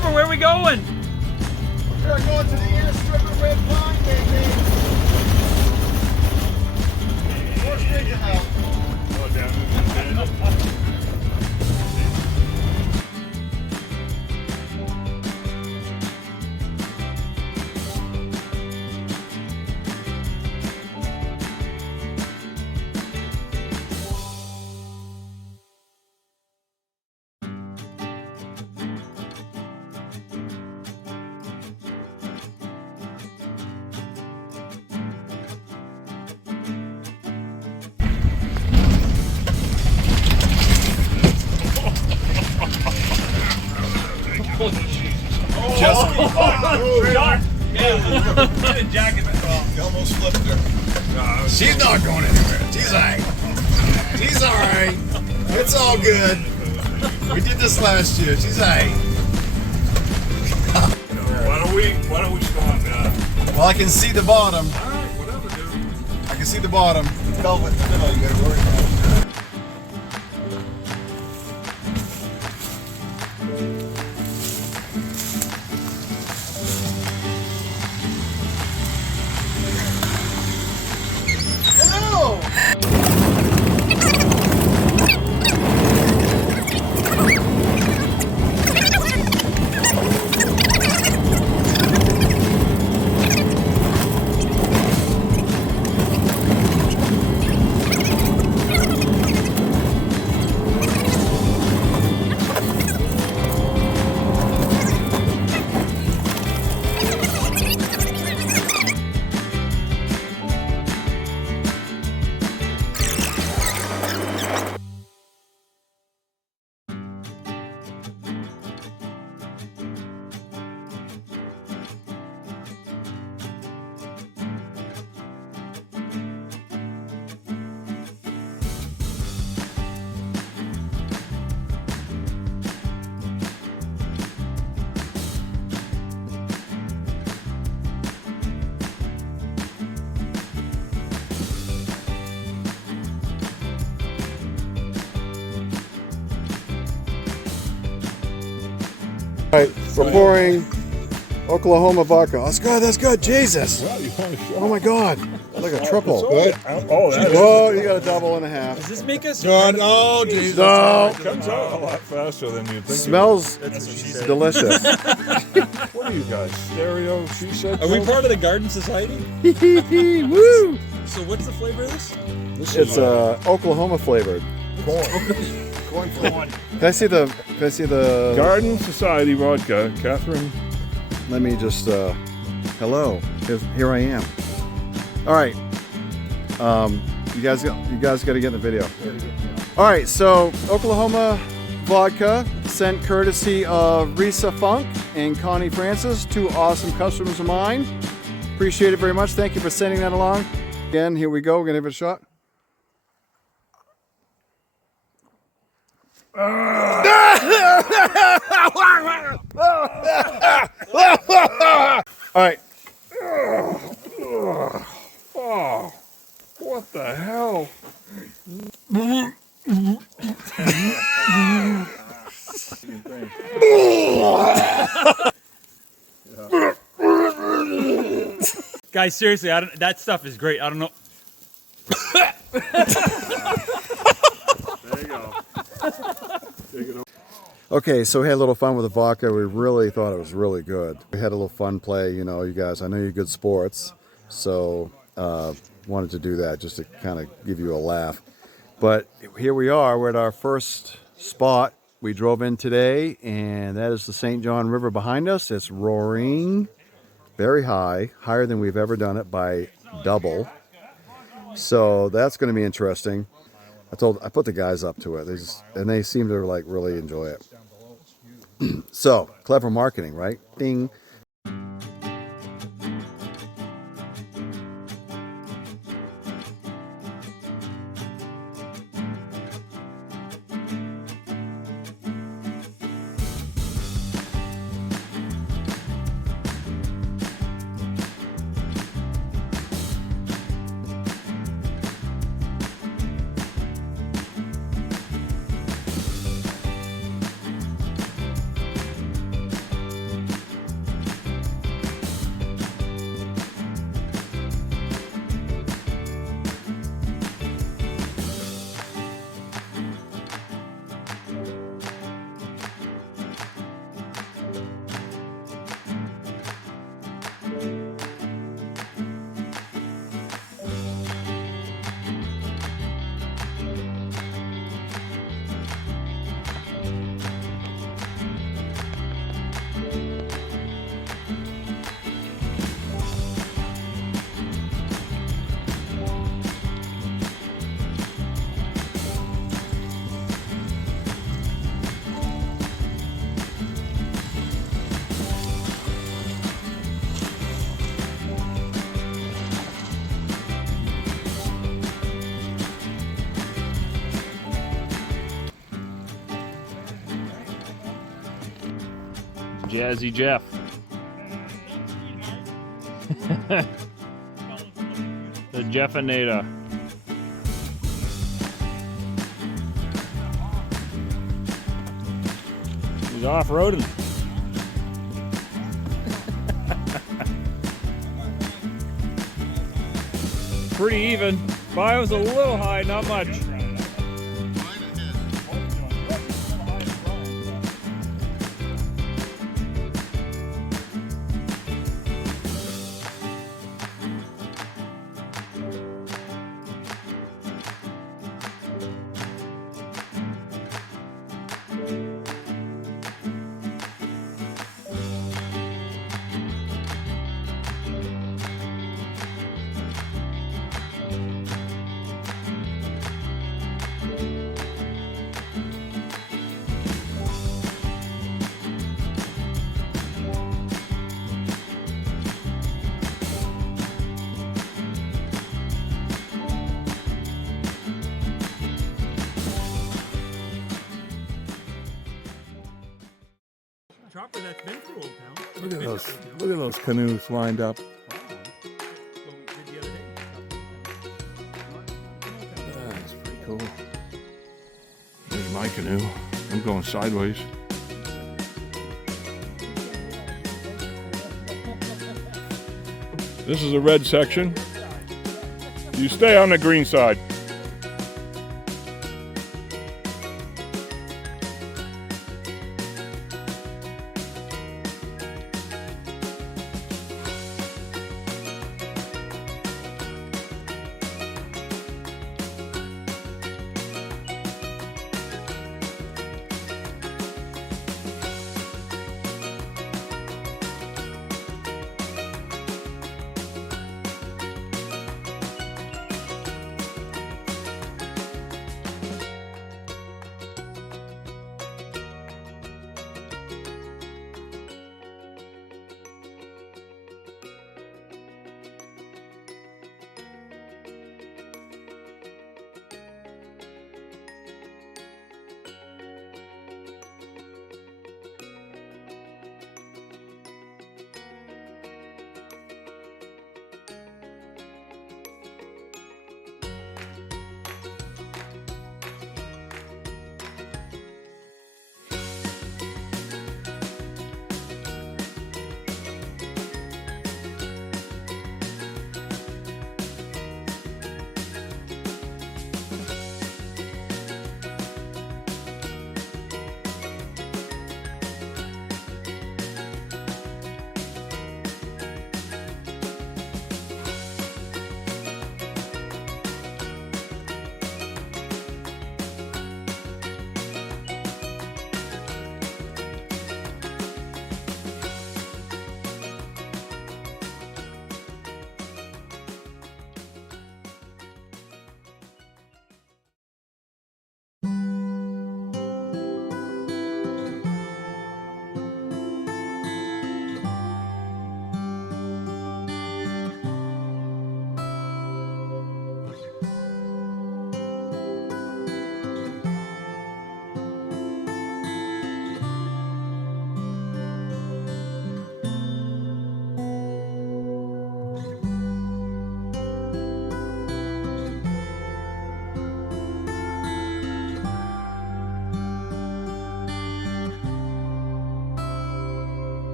Clever, where are we going? We're going to the airstrip of Red Pine, baby. 4 straight to hell. Oh, damn. You almost flipped her. She's not going anywhere. She's alright. She's alright. It's all good. We did this last year. She's alright. Why don't we stop now? Well, I can see the bottom. Alright, whatever, dude. I can see the bottom. Velvet in the middle, you gotta worry about it. Hello! All right, we're pouring Oklahoma vodka. That's good, that's good. Jesus. Oh my God. Like a triple. Good. Oh, that Whoa, you got a double and a half. Does this make us? God, oh, Jesus. no. Comes out a lot faster than you'd think. Smells delicious. What are you guys? Stereo? She said. Are we part of the Garden Society? Woo! So what's the flavor of this? It's Oklahoma flavored. Corn flavor. Can I see the Garden Society vodka, Catherine. Let me just hello. Here I am. All right. You guys got to get in the video. All right, so Oklahoma vodka sent courtesy of Risa Funk and Connie Francis, 2 awesome customers of mine. Appreciate it very much. Thank you for sending that along. Again, here we go. We're gonna give it a shot. All right. Oh, what the hell? Guys, seriously, that stuff is great. I don't know. There you go. Take it over. Okay, so we had a little fun with the vodka. We really thought it was really good. We had a little fun play, you know, you guys. I know you're good sports, so wanted to do that just to kind of give you a laugh. But here we are. We're at our first spot. We drove in today, and that is the St. John River behind us. It's roaring, very high, higher than we've ever done it by double. So that's going to be interesting. I put the guys up to it. They seem to like really enjoy it. So, clever marketing, right? Ding. Jazzy Jeff. The Jeffinator. He's off-roading. Pretty even. Bio's a little high, not much. Chopper that's been through Old Town. Look at those. Look at those canoes lined up. That's pretty cool. There's my canoe. I'm going sideways. This is a red section. You stay on the green side.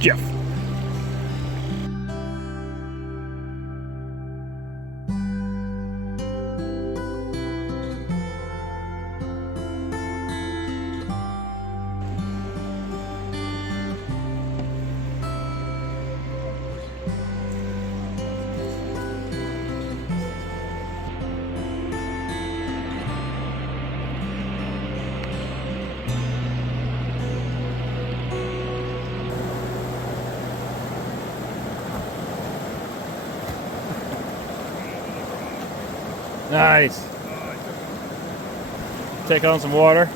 Jeff. Nice. Take on some water.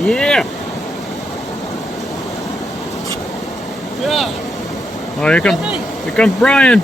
Yeah. Yeah. Oh, here comes Brian.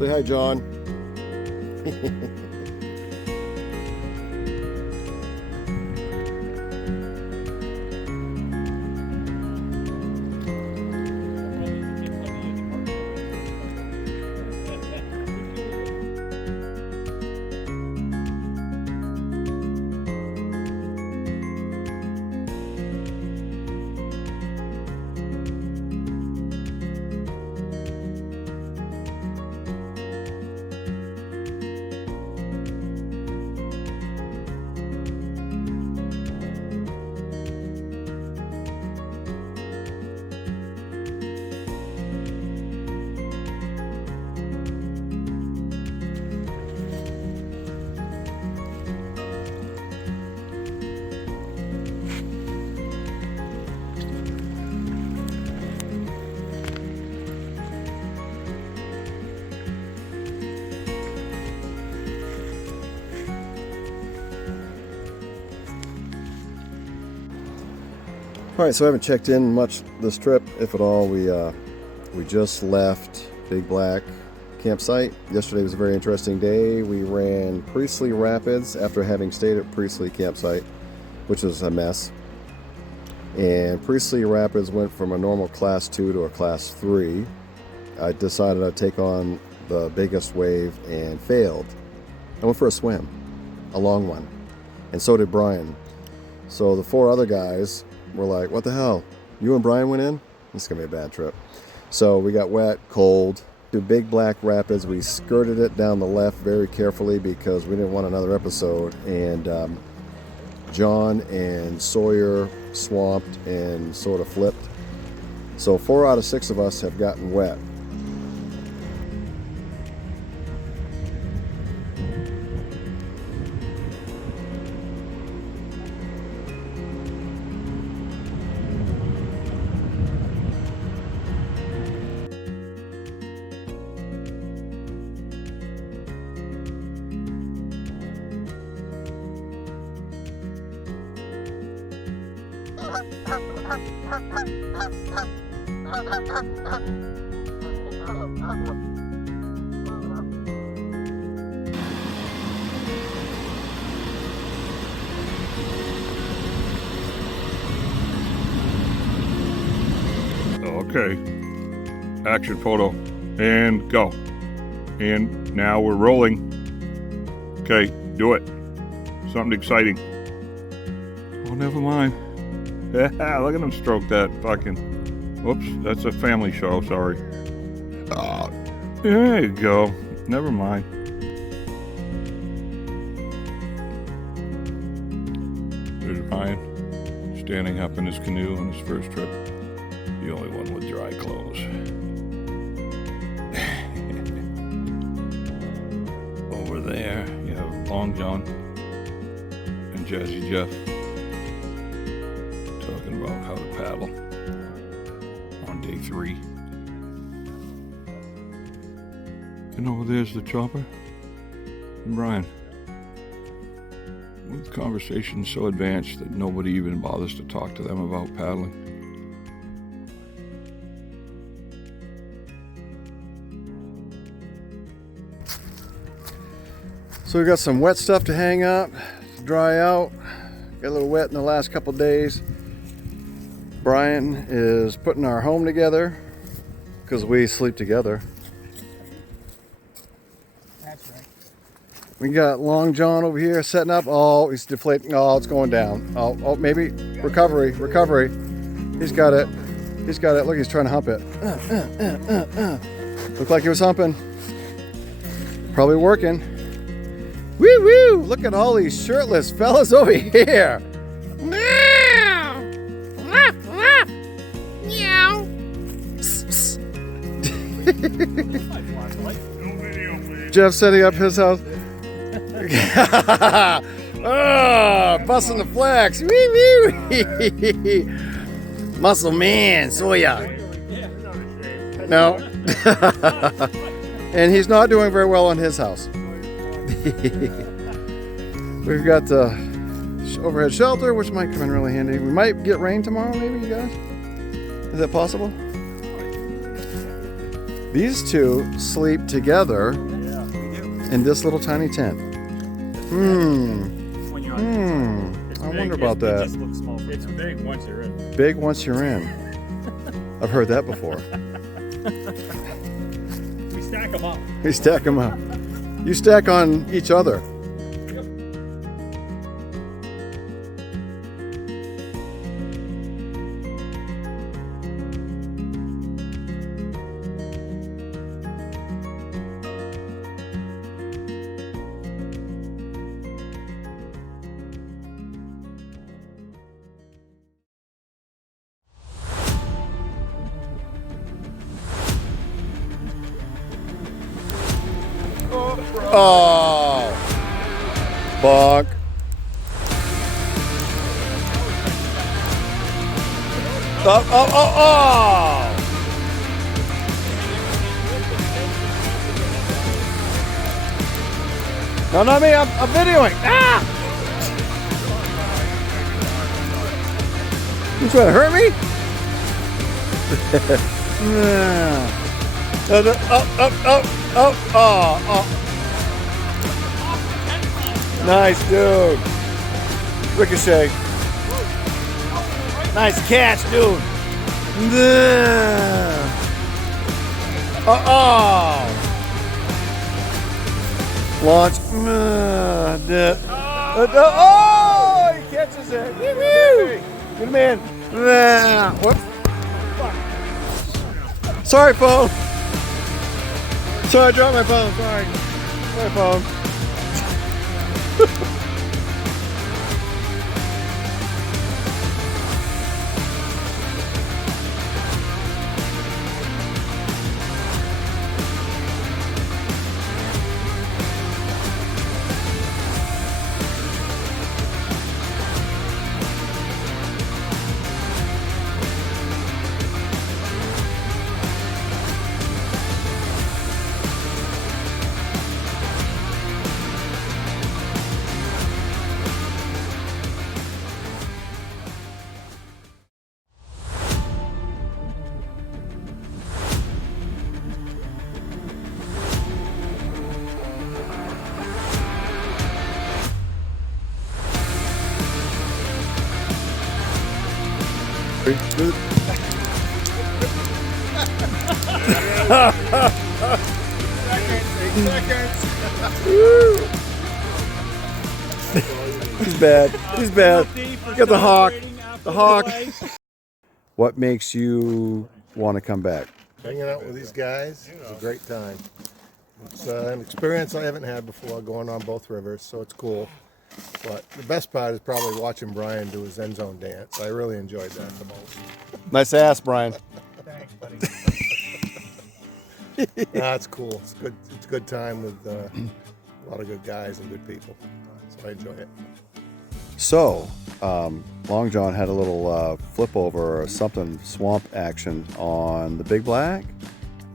Say hi, John. All right, so I haven't checked in much this trip, if at all. We just left Big Black campsite. Yesterday was a very interesting day. We ran Priestley Rapids after having stayed at Priestley campsite, which was a mess. And Priestley Rapids went from a normal class 2 to a class 3. I decided I'd take on the biggest wave and failed. I went for a swim, a long one, and so did Brian. So the 4 other guys were like, what the hell? You and Brian went in? This is gonna be a bad trip. So we got wet, cold. Two big black rapids. We skirted it down the left very carefully because we didn't want another episode. And John and Sawyer swamped and sort of flipped. So 4 out of 6 of us have gotten wet. Okay. Action photo. And go. And now we're rolling. Okay, do it. Something exciting. Oh, never mind. Look at him stroke that fucking... Whoops, that's a family show, sorry. There you go. Never mind. There's Ryan, standing up in his canoe on his first trip. The only one with dry clothes. Over there, you have Long John and Jazzy Jeff talking about how to paddle on day 3. And over there's the chopper and Brian, with conversations so advanced that nobody even bothers to talk to them about paddling. So we've got some wet stuff to hang up, to dry out. Got a little wet in the last couple days. Brian is putting our home together because we sleep together. That's right. We got Long John over here setting up. Oh, he's deflating. Oh, it's going down. Oh, maybe recovery. He's got it. Look, he's trying to hump it. Looked like he was humping. Probably working. Woo woo! Look at all these shirtless fellas over here. Jeff setting up his house. Busting the flex. Woo woo! Muscle man, Sawyer. No. And he's not doing very well on his house. We've got the overhead shelter, which might come in really handy. We might get rain tomorrow, maybe, you guys? Is that possible? These two sleep together in this little tiny tent. I wonder about that. It just looks small. It's big once you're in. Big once you're in. I've heard that before. We stack them up. We stack them up. You stack on each other. Oh, bonk. Oh. No, not me, I'm videoing. Ah! You trying to hurt me? Oh. Nice, dude. Ricochet. Nice catch, dude. Launch. Oh, he catches it. Good man. Whoop. Sorry, phone. Sorry, I dropped my phone. Sorry. Sorry, phone. He's bad. He's bad. Get the hawk. The hawk. What makes you want to come back? Hanging out with these guys is a great time. It's an experience I haven't had before, going on both rivers, so it's cool. But the best part is probably watching Brian do his end zone dance. I really enjoyed that the most. Nice ass, Brian. Thanks, buddy. Nah, it's cool. It's good. It's a good time with a lot of good guys and good people. So I enjoy it. So, Long John had a little flip over or something, swamp action on the Big Black.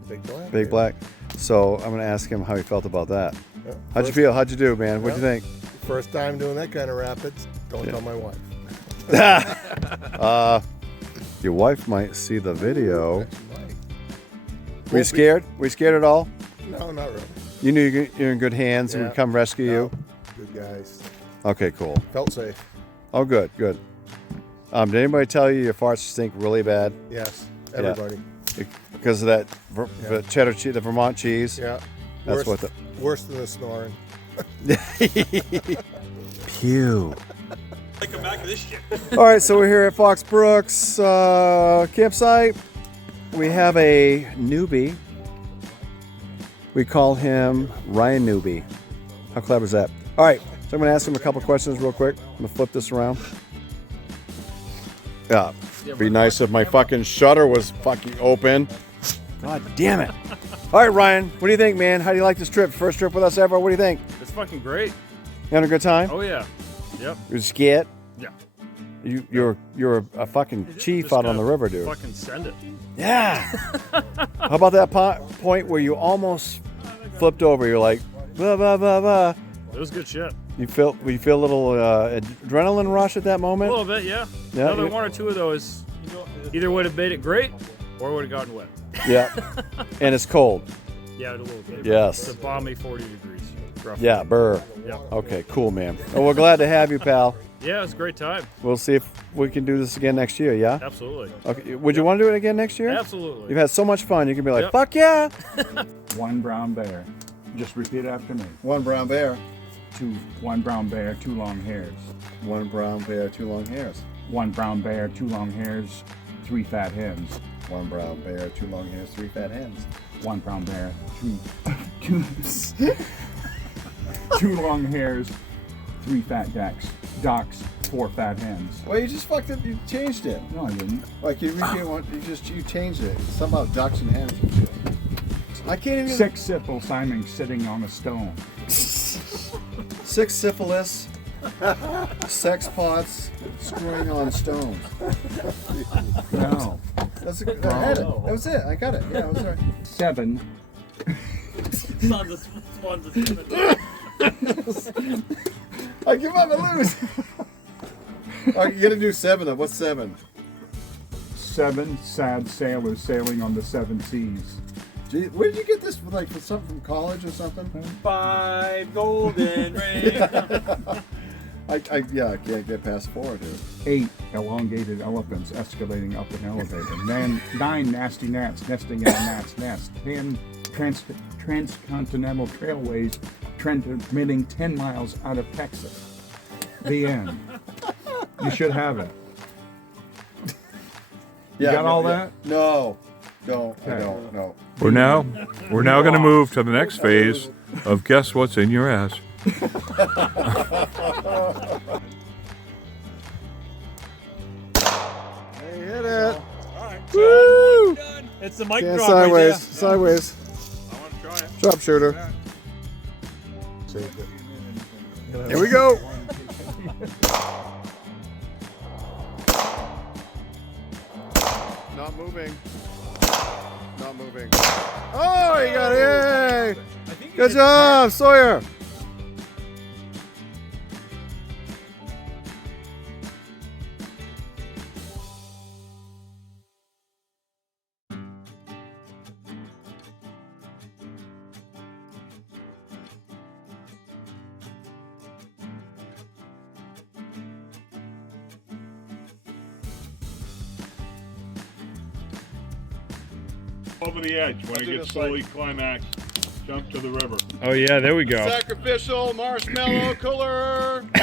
Big Black. Big Black. So I'm going to ask him how he felt about that. Yeah. How'd you feel? How'd you do, man? What'd you think? First time doing that kind of rapids. Don't tell my wife. Your wife might see the video. She might. Were you scared? Were you scared at all? No, not really. You knew you're in good hands and Yeah. would come rescue you? Good guys. Okay, cool. Felt safe. Oh, good, good. Did anybody tell you your farts stink really bad? Yes. Everybody. Because of that the cheddar cheese, the Vermont cheese? Yeah. That's worse, what worse than the snoring. Pew. I come back to this shit. All right, so we're here at Fox Brooks campsite. We have a newbie. We call him Ryan Newbie. How clever is that? All right, so I'm going to ask him a couple questions real quick. I'm going to flip this around. Yeah, be nice if my fucking shutter was fucking open. God damn it. All right, Ryan, what do you think, man? How do you like this trip? First trip with us ever? What do you think? It's fucking great. You having a good time? Oh yeah. Yep. You're scared? Yeah. You're a fucking chief Just out on gotta the river, dude. Fucking send it. Yeah. How about that point where you almost flipped over? You're like, blah, blah, blah, blah. It was good shit. You feel a little adrenaline rush at that A moment? little bit, yeah. Yeah, Another you- one or two of those either would have made it great or would have gotten wet. Yeah. And it's cold. Yeah, a little bit. Yes. It's a balmy 40 degrees. Roughly. Yeah, burr. Yeah. Okay, cool, man. Well, we're glad to have you, pal. Yeah, it was a great time. We'll see if we can do this again next year, yeah? Absolutely. Okay. Would you want to do it again next year? Absolutely. You've had so much fun. You can be like, Yep. fuck yeah. One brown bear. Just repeat after me. One brown bear. One brown bear, 2 long hairs. One brown bear, 2 long hairs. One brown bear, 2 long hairs, 3 fat hens. One brown bear, 2 long hairs, 3 fat hens. One brown bear, two 2 long hairs, 3 fat ducks, 4 fat hens. Well, you just fucked it. You changed it. No, I didn't. Like you repeat one, you changed it. It's somehow ducks and hens and shit. I can't even. 6 simple Simon sitting on a stone. 6 syphilis, sex pots, screwing on stones. No. That's a good. I had it. That was it. I got it. Yeah, that was right. 7. I give up. I lose. All right, you gotta do 7 of. What's 7? 7 sad sailors sailing on the 7 seas. Gee, where did you get this? Like from something from college or something? 5 golden rings. I can't get past 4, dude. 8 elongated elephants escalating up an elevator. 9 nasty gnats nesting in a gnat's nest. 10 transcontinental trailways transmitting 10 miles out of Texas. The end. You should have it. Yeah, got all yeah. that? No. No, I don't. No. We're now going to move to the next phase of guess what's in your ass. Hey, hit it. Woo! It's the mic Stand drop right there. sideways. I want to try it. Sharpshooter. Here we go. Not moving. Not moving. Oh, you got it. Yay. I think you Good did job, Sawyer. Over the edge. When it gets slowly climax, jump to the river. Oh yeah, there we go. Sacrificial marshmallow cooler. No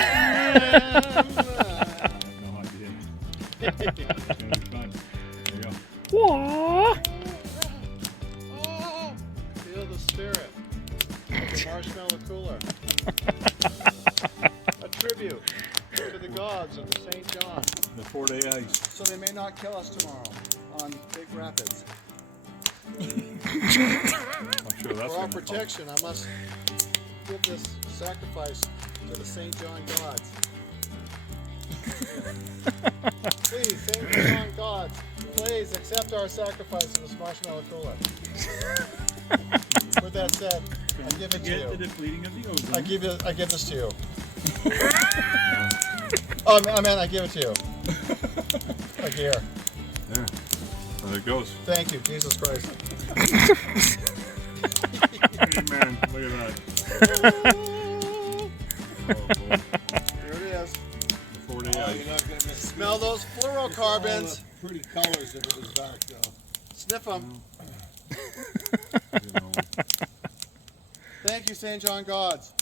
idea. It's gonna be fun. There you go. Oh, feel the spirit of the marshmallow cooler. A tribute to the gods of the St. John, The 4-day ice. so they may not kill us tomorrow on Big Rapids. I'm sure that's For our gonna protection, I must give this sacrifice to the St. John gods. Please, St. John gods, please accept our sacrifice to this marshmallow cooler. With that said, I give it to Get the you. depleting of the ozone. I give this to you. Oh, man, I give it to you. Like here. There. There it goes. Thank you, Jesus Christ. Amen. Look at that. Here it is. The 4-day ice. Smell those fluorocarbons. Pretty colors if it was dark, though. Sniff them. Thank you, St. John gods.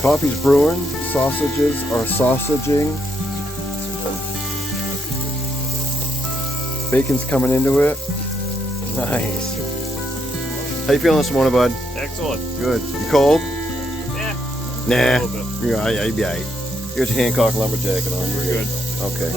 Coffee's brewing, sausages are sausaging, bacon's coming into it. Nice. How you feeling this morning, bud? Excellent. Good. You cold? Yeah. Nah. A little bit. You're all right. Yeah, you'll be all right. You got your Hancock lumber jacket on. You're Good. Okay.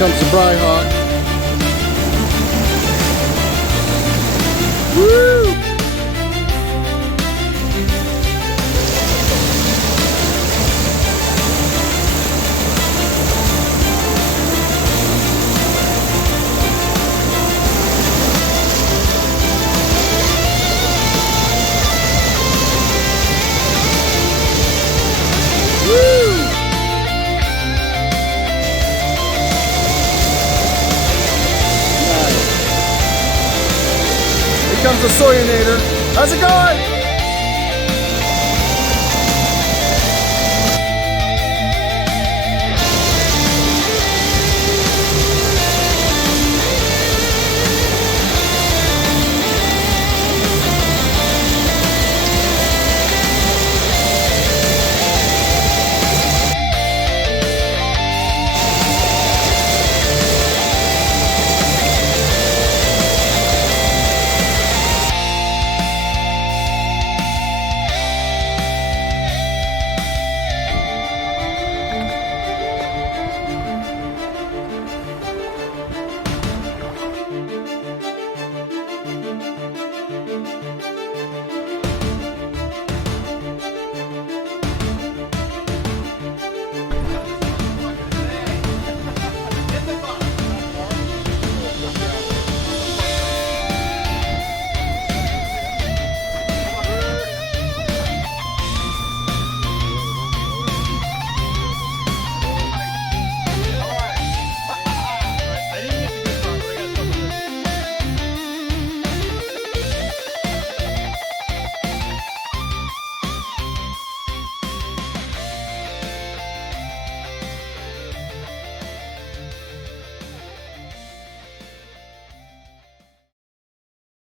comes the Bry Hawk. Woo! Here comes the Soyinator. How's it going?